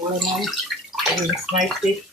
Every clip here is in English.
Lemon. And it's my fish.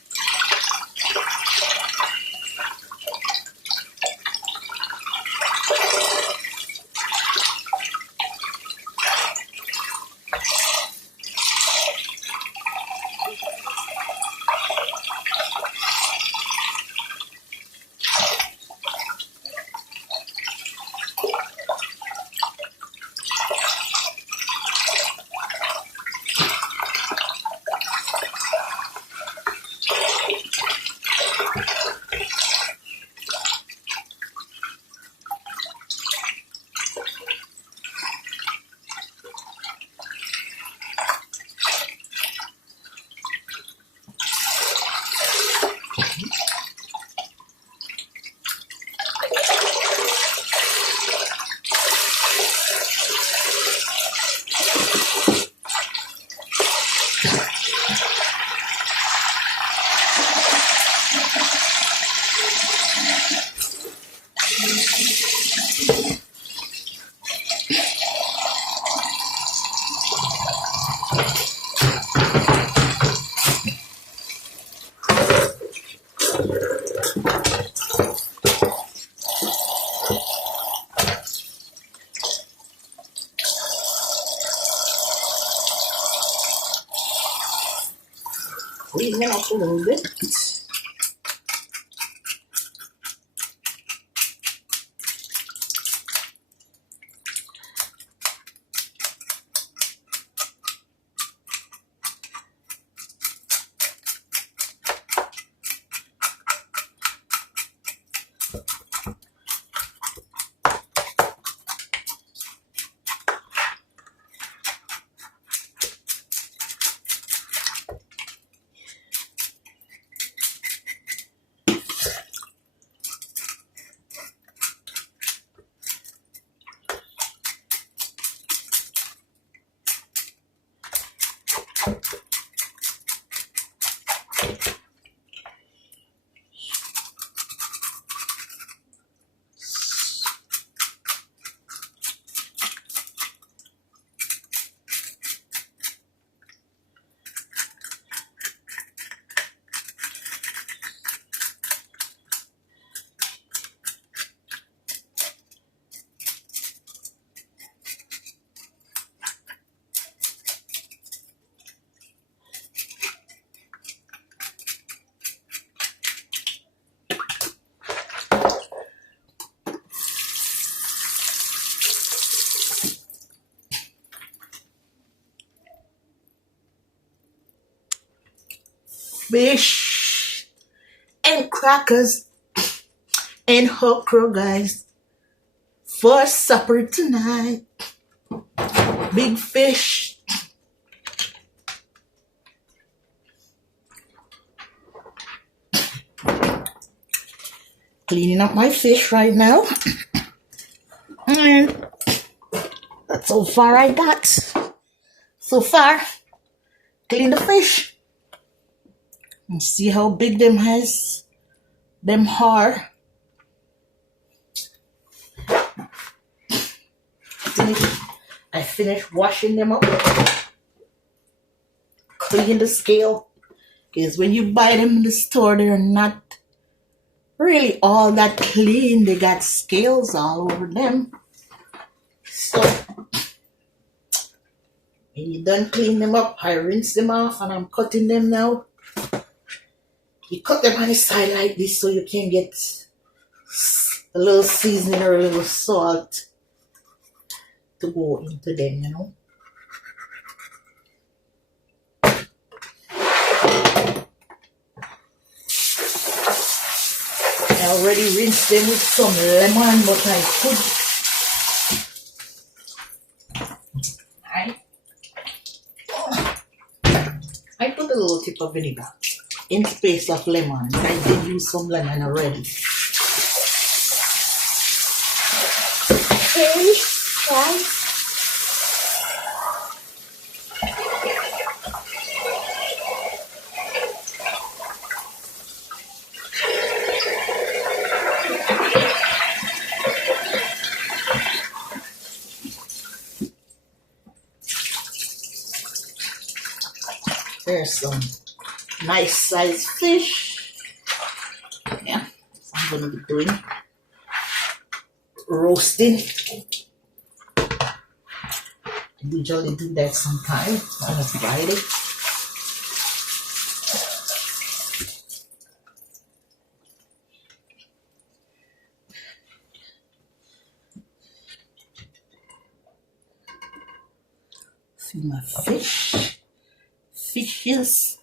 Clean it up a little bit. Fish and crackers and okra, guys, for supper tonight. Big fish. Cleaning up my fish right now. And that's so far I got. So far, clean the fish. And see how big them are. I finished washing them up. Clean the scale. Because when you buy them in the store, they're not really all that clean. They got scales all over them. So when you done clean them up, I rinse them off and I'm cutting them now. You cut them on the side like this so you can get a little seasoning or a little salt to go into them, you know. I already rinsed them with some lemon, but I put a little tip of vinegar in place of lemon. I did use some lemon already. Okay, guys. There's some nice sized fish. Yeah, so I'm gonna be doing roasting. I usually do that sometime on a Friday. See my fishes.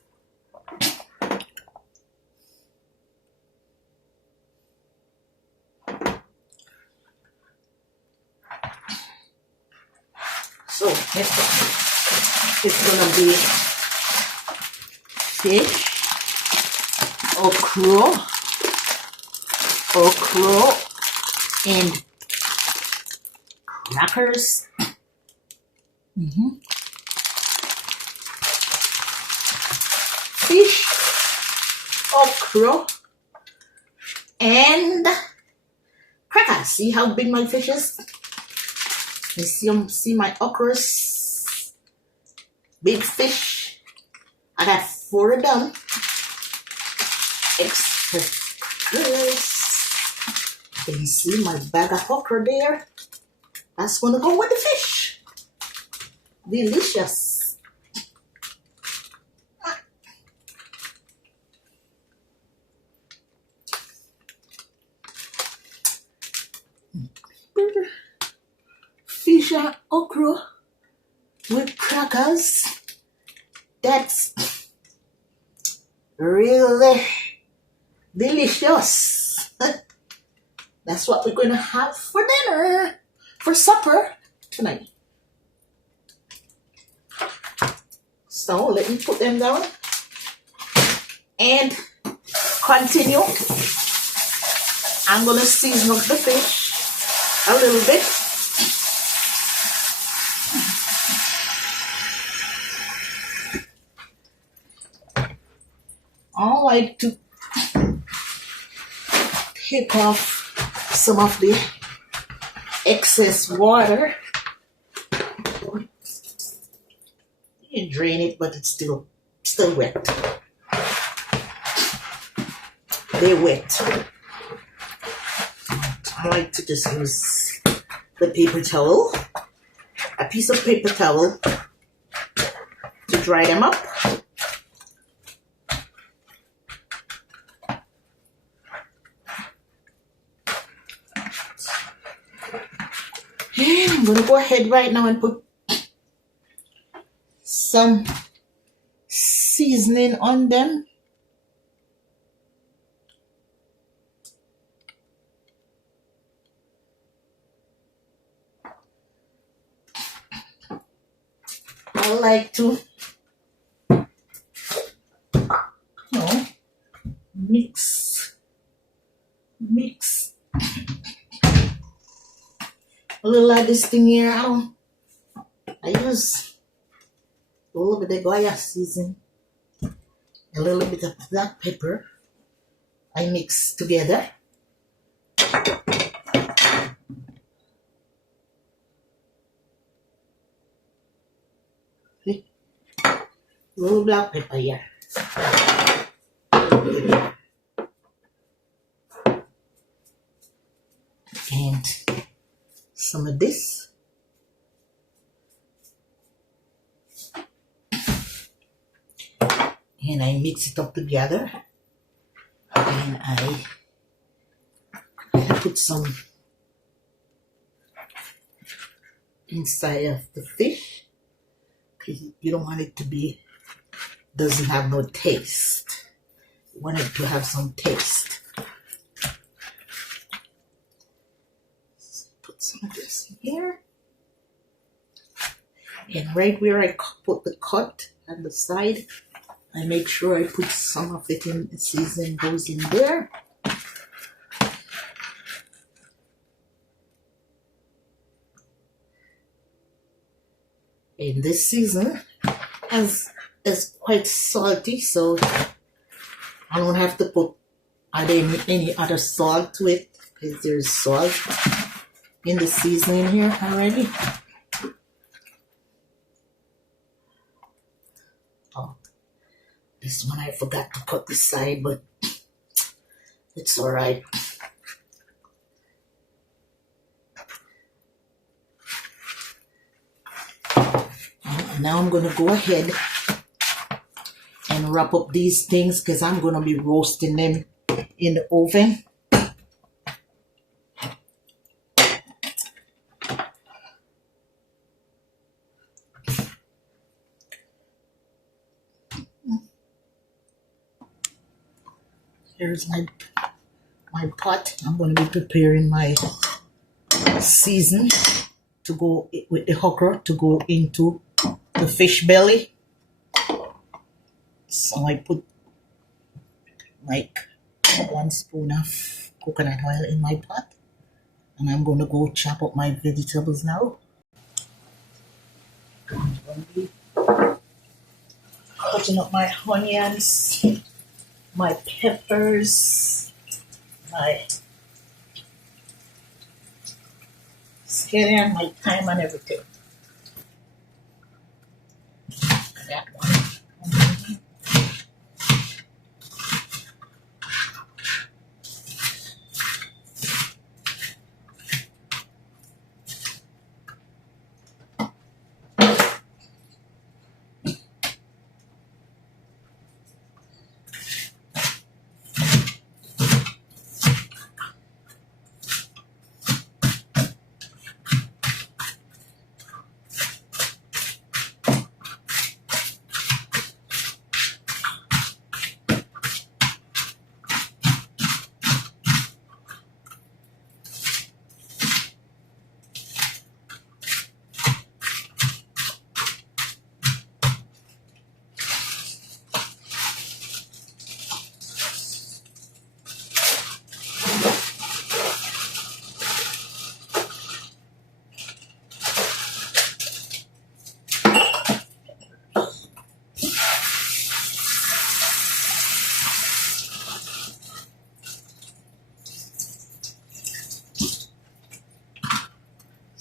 So it's gonna be fish, okra, and crackers. Fish, okra, and crackers. See how big my fish is? You see my okras, big fish. I got 4 of them. Extra crackers. You can see my bag of okra there. That's gonna go with the fish. Delicious. Fish and okra with crackers. That's really delicious. That's what we're going to have for dinner, for supper tonight. So let me put them down and continue. I'm going to season up the fish a little bit. I like to take off some of the excess water. You drain it, but it's still wet. They're wet. I like to just use the paper towel, a piece of paper towel, to dry them up. And I'm going to go ahead right now and put some seasoning on them. I like to mix a little of this thing here. I use a little bit of Goya season, a little bit of black pepper. I mix together. See? A little black pepper here. And some of this. And I mix it up together. And I put some inside of the fish, because you don't want it to be, doesn't have no taste. You want it to have some taste. Put some of this in here. And right where I put the cut on the side, I make sure I put some of it in, the seasoning goes in there. And this season is quite salty, so I don't have to put any other salt to it, because there's salt in the seasoning here already. This one I forgot to cut this side, but it's alright. Now I'm gonna go ahead and wrap up these things because I'm gonna be roasting them in the oven. Here's my pot. I'm going to be preparing my season to go with the okra to go into the fish belly. So I put like 1 spoon of coconut oil in my pot, and I'm going to go chop up my vegetables now. I'm going to be cutting up my onions, my peppers, my scallion, my thyme, and everything. That one.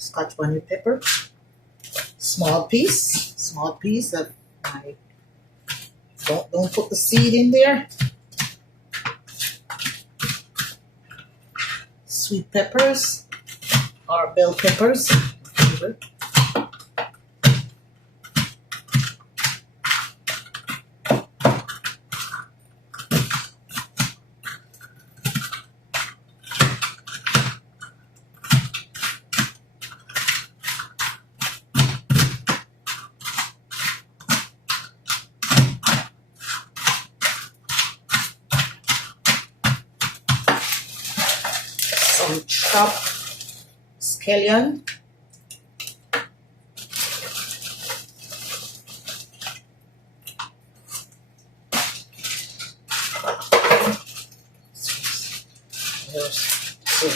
Scotch bonnet pepper, small piece of my, don't put the seed in there. Sweet peppers or bell peppers. Some chopped scallion. Some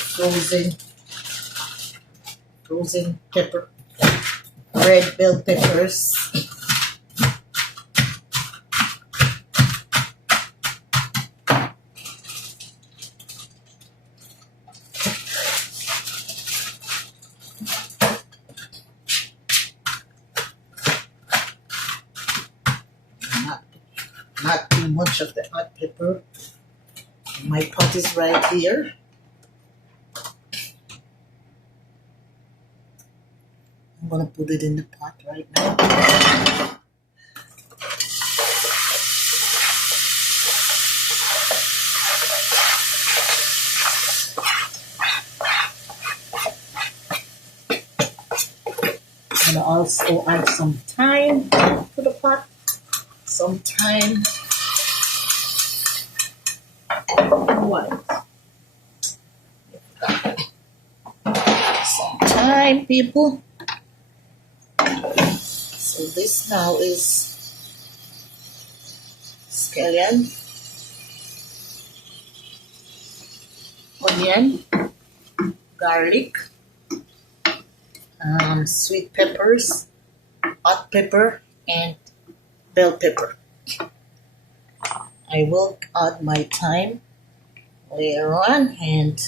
frozen pepper, red bell peppers. Not too much of the hot pepper. My pot is right here. I'm gonna put it in the pot right now. I'm gonna also add some thyme to the pot. Some thyme. Some thyme, people. So this now is scallion, onion, garlic, sweet peppers, hot pepper, and bell pepper. I will add my thyme later on, and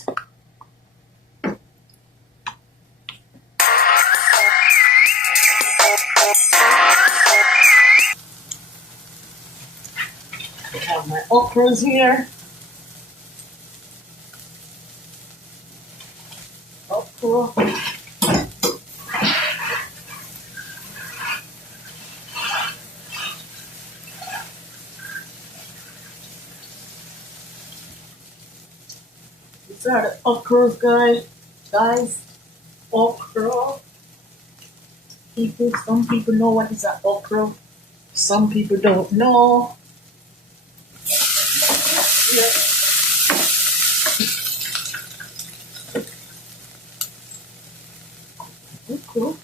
Got my okras here. Okra. These are the okras, guys. Guys, okra. People, some people know what is an okra. Some people don't know. Yeah. Okra.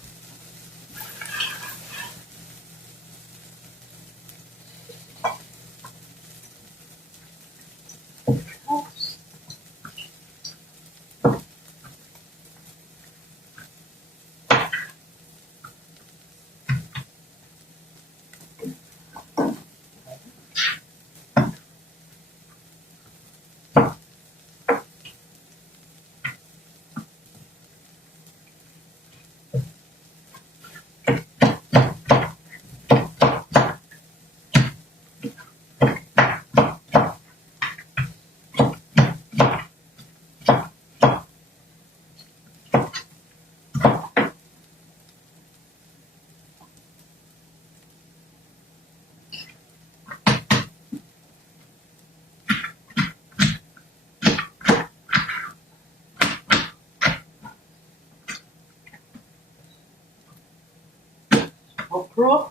Okra.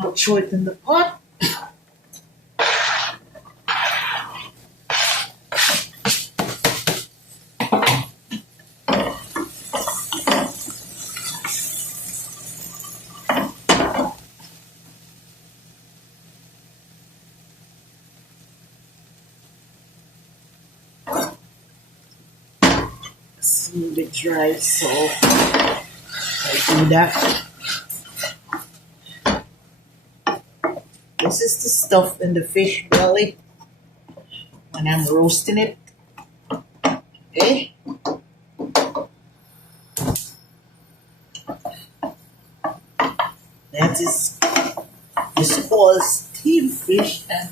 I'll throw it in the pot. It's a little bit dry, so I do that. This is the stuff in the fish belly when I'm roasting it. Okay. That is called steamed fish and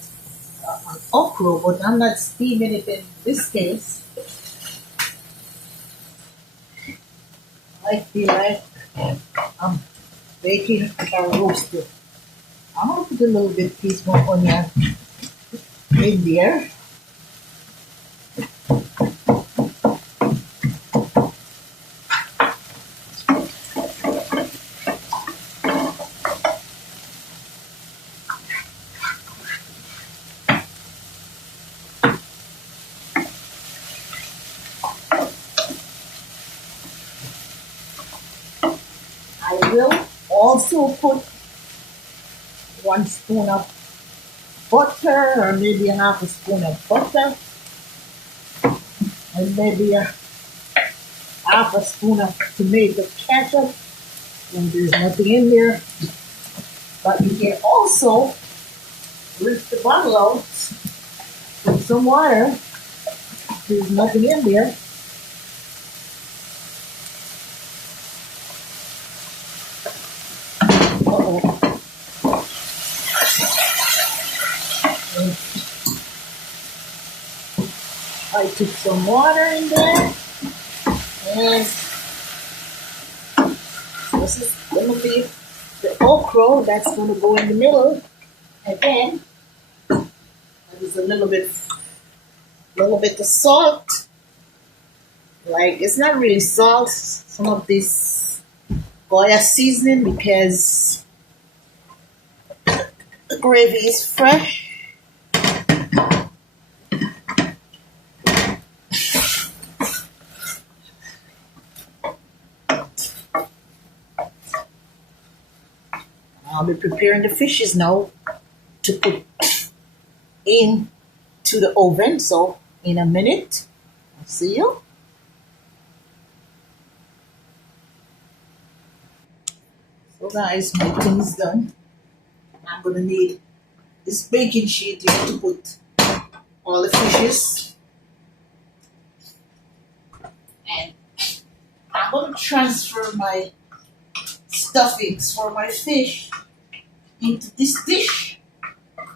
okra, but I'm not steaming it in this case. I feel like I'm baking it with a roaster. I'm gonna put a little bit piece more onion in there. I will also put 1 spoon of butter or maybe half a spoon of butter and maybe half a spoon of tomato ketchup. And there's nothing in there. But you can also rinse the bottle out with some water. There's nothing in there. Uh-oh. I took some water in there. And this is going to be the okra that's going to go in the middle. And then there's a little bit of salt. Like, it's not really salt. Some of this Goya seasoning because the gravy is fresh. I'll be preparing the fishes now to put into the oven. So in a minute, I'll see you. So guys, my thing's done. I'm gonna need this baking sheet here to put all the fishes. And I'm gonna transfer my stuffings for my fish into this dish.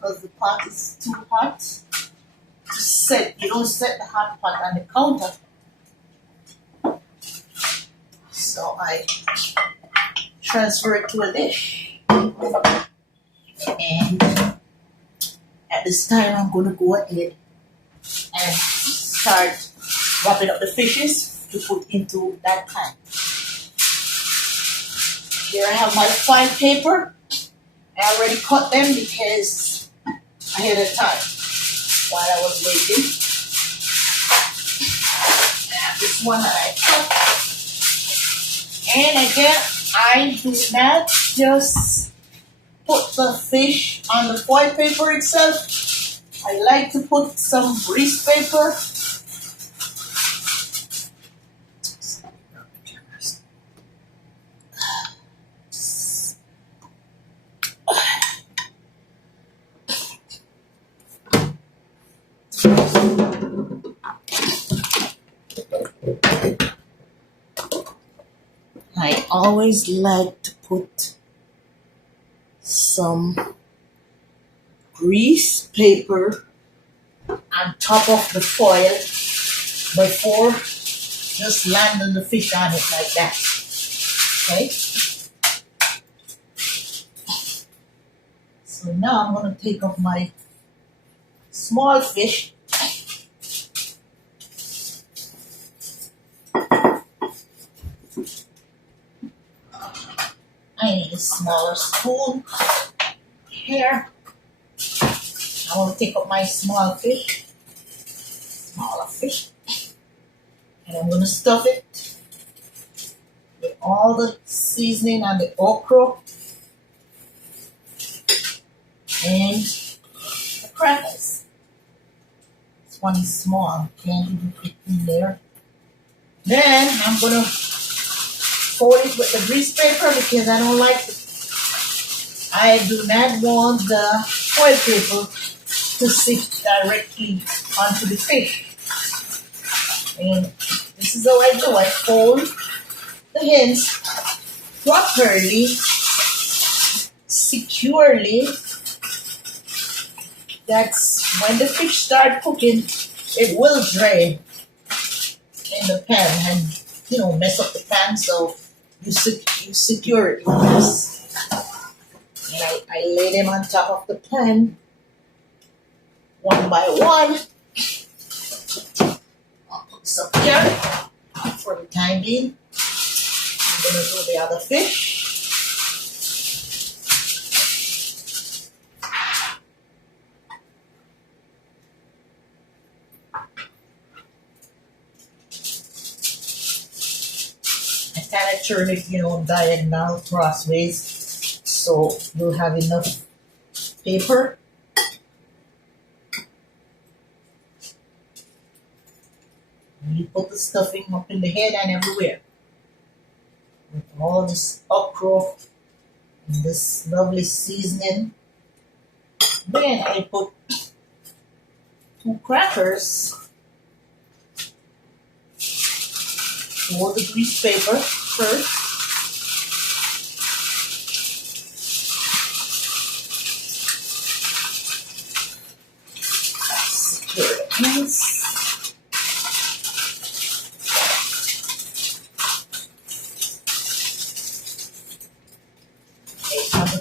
because the pot is too hot to set. You don't set the hot pot on the counter. So I transfer it to a dish. And at this time, I'm going to go ahead and start wrapping up the fishes to put into that pan. Here I have my fine paper. I already cut them because ahead of time while I was waiting. I have this one that I cut. And again, I do not just put the fish on the foil paper itself. I like to put some grease paper. I always like to put some grease paper on top of the foil before just landing the fish on it like that. Okay? So now I'm going to take off my small fish. I need a smaller spoon here. I want to take up my smaller fish, and I'm going to stuff it with all the seasoning and the okra and the crackers. This one is small, can't even fit in there. Then I'm going to fold it with the grease paper because I do not want the foil paper to stick directly onto the fish. And this is how I do. I fold the ends properly, securely. That's when the fish start cooking, it will drain in the pan and mess up the pan. So you secure it with this. And I lay them on top of the pan one by one. I'll put some here for the time being. I'm going to do the other fish. I kind of turn it, diagonal crossways so you'll have enough paper. You put the stuffing up in the head and everywhere. With all this okra and this lovely seasoning. Then I put 2 crackers over the grease paper first. Secure it nice.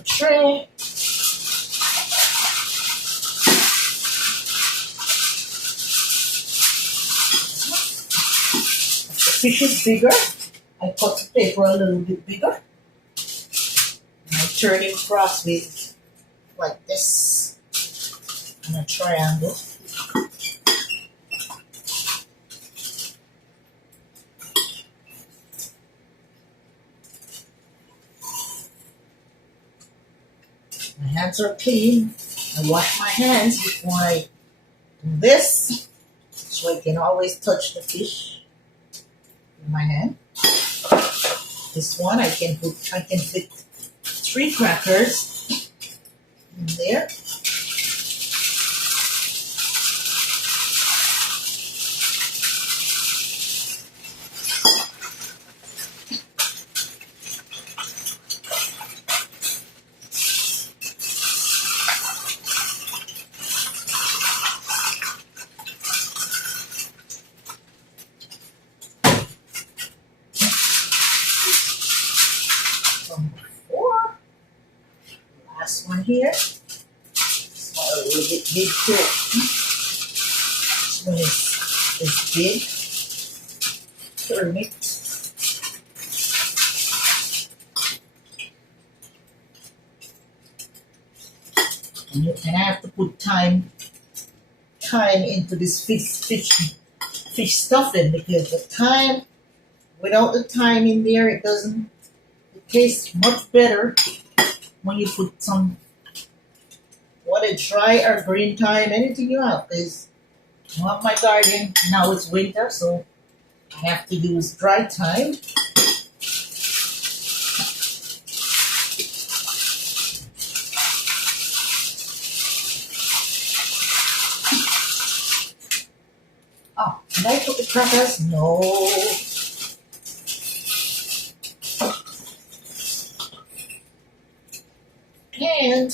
Tray. If the fish is bigger, I cut the paper a little bit bigger. And I turn it crossways like this in a triangle. My hands are clean. I wash my hands before I do this, so I can always touch the fish with my hand. This one I can fit 3 crackers in there. pan here. So a little bit big here. This one is big. Turn it. And I have to put time into this fish stuffing, because the thyme, without the thyme in there, it tastes much better when you put some, whether dry or green thyme, anything you have. Because I have my garden now, it's winter, so I have to use dry thyme. Oh, did I put the crackers? No. And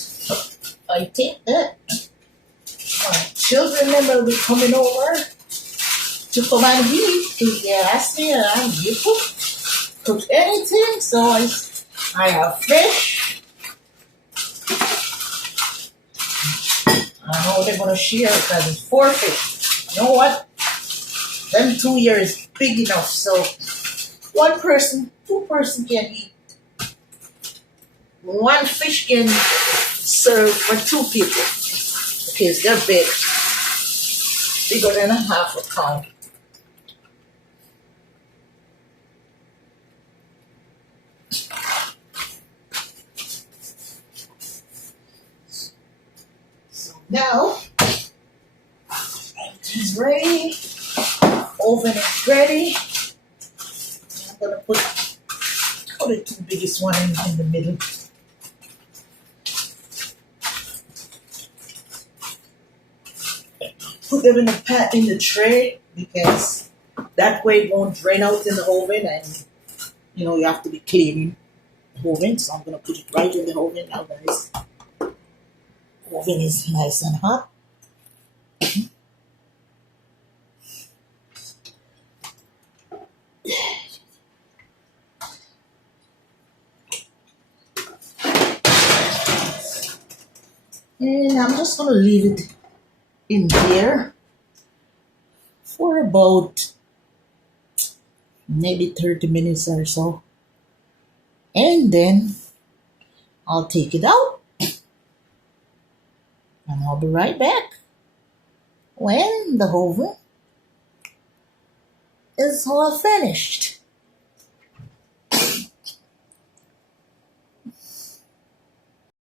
I think that my children will be coming over to come and eat. They ask me, you cook anything? So I have fish. I know they're going to share because it's 4 fish. You know what? Them 2 years is big enough, so 1 person, 2 person can eat. 1 fish can serve for 2 people, because they're big, bigger than a half a pound. So now everything's ready. Oven is ready. I'm gonna put the 2 biggest one in the middle. Put them in the pan, in the tray, because that way it won't drain out in the oven, and you have to be cleaning the oven. So I'm gonna put it right in the oven now, guys. Oven is nice and hot. And I'm just gonna leave it in there for about maybe 30 minutes or so, and then I'll take it out and I'll be right back when the oven is all finished.